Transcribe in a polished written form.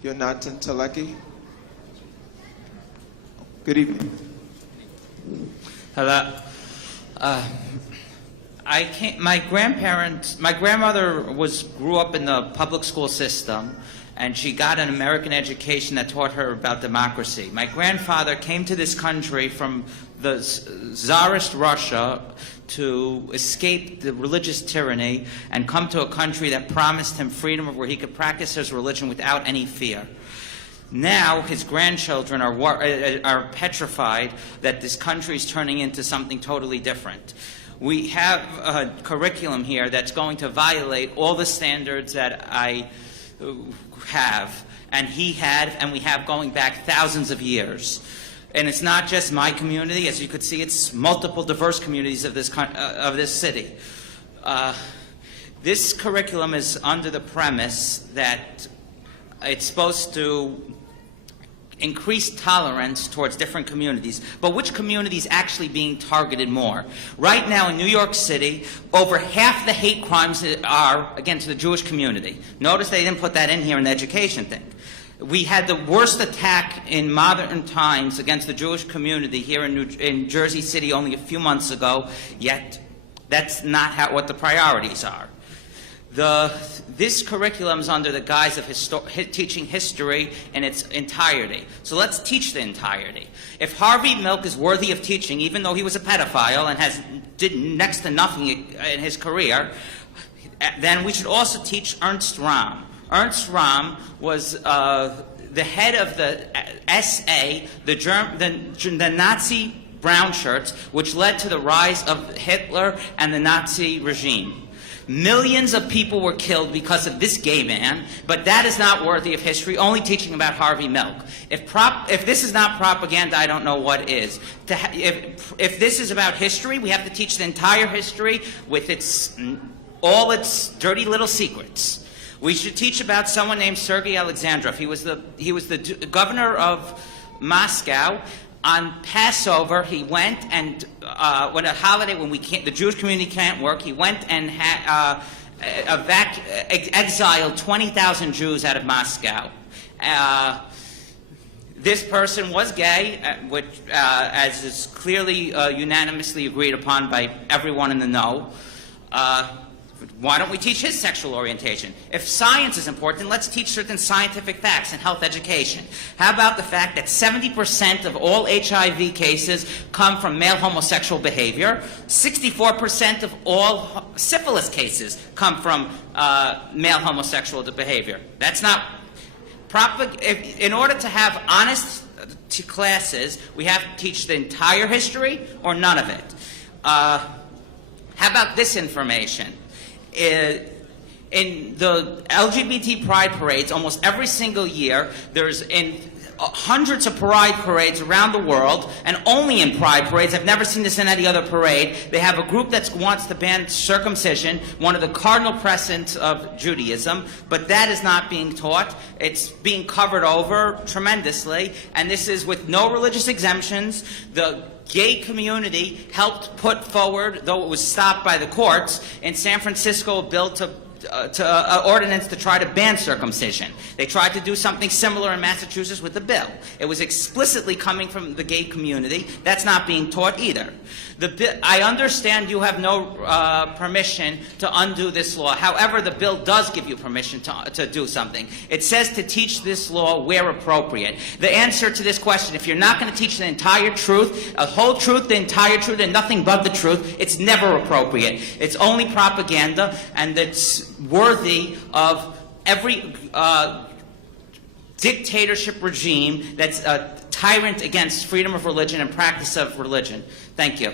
You're not Teleki? Good evening. Hello. My grandmother grew up in the public school system, and she got an American education that taught her about democracy. My grandfather came to this country from the Tsarist Russia to escape the religious tyranny and come to a country that promised him freedom where he could practice his religion without any fear. Now his grandchildren are petrified that this country is turning into something totally different. We have a curriculum here that's going to violate all the standards that I have, and he had, and we have going back thousands of years. And it's not just my community. As you could see, it's multiple diverse communities of this city. This curriculum is under the premise that it's supposed to increase tolerance towards different communities. But which community is actually being targeted more? Right now in New York City, over half the hate crimes are against the Jewish community. Notice they didn't put that in here in the education thing. We had the worst attack in modern times against the Jewish community here in Jersey City only a few months ago, yet that's not what the priorities are. This curriculum is under the guise of teaching history in its entirety. So let's teach the entirety. If Harvey Milk is worthy of teaching, even though he was a pedophile and did next to nothing in his career, then we should also teach Ernst Röhm. Ernst Röhm was the head of the SA, the Nazi brown shirts, which led to the rise of Hitler and the Nazi regime. Millions of people were killed because of this gay man, but that is not worthy of history, only teaching about Harvey Milk. If this is not propaganda, I don't know what is. If this is about history, we have to teach the entire history with all its dirty little secrets. We should teach about someone named Sergei Alexandrov. He was the governor of Moscow. On Passover, he went and, when a holiday when the Jewish community can't work, he went and exiled 20,000 Jews out of Moscow. This person was gay, which, as is clearly unanimously agreed upon by everyone in the know. Why don't we teach his sexual orientation? If science is important, let's teach certain scientific facts in health education. How about the fact that 70% of all HIV cases come from male homosexual behavior? 64% of all syphilis cases come from male homosexual behavior. That's not proper. In order to have honest classes, we have to teach the entire history or none of it. How about this information? In the LGBT pride parades, almost every single year, there's hundreds of pride parades around the world, and only in pride parades, I've never seen this in any other parade, they have a group that wants to ban circumcision, one of the cardinal precepts of Judaism, but that is not being taught. It's being covered over tremendously, and this is with no religious exemptions. The gay community helped put forward, though it was stopped by the courts, in San Francisco a bill to ordinance to try to ban circumcision. They tried to do something similar in Massachusetts with the bill. It was explicitly coming from the gay community. That's not being taught either. I understand you have no permission to undo this law. However, the bill does give you permission to do something. It says to teach this law where appropriate. The answer to this question, if you're not going to teach the entire truth, a whole truth, the entire truth, and nothing but the truth, it's never appropriate. It's only propaganda, and it's worthy of every dictatorship regime that's a tyrant against freedom of religion and practice of religion. Thank you.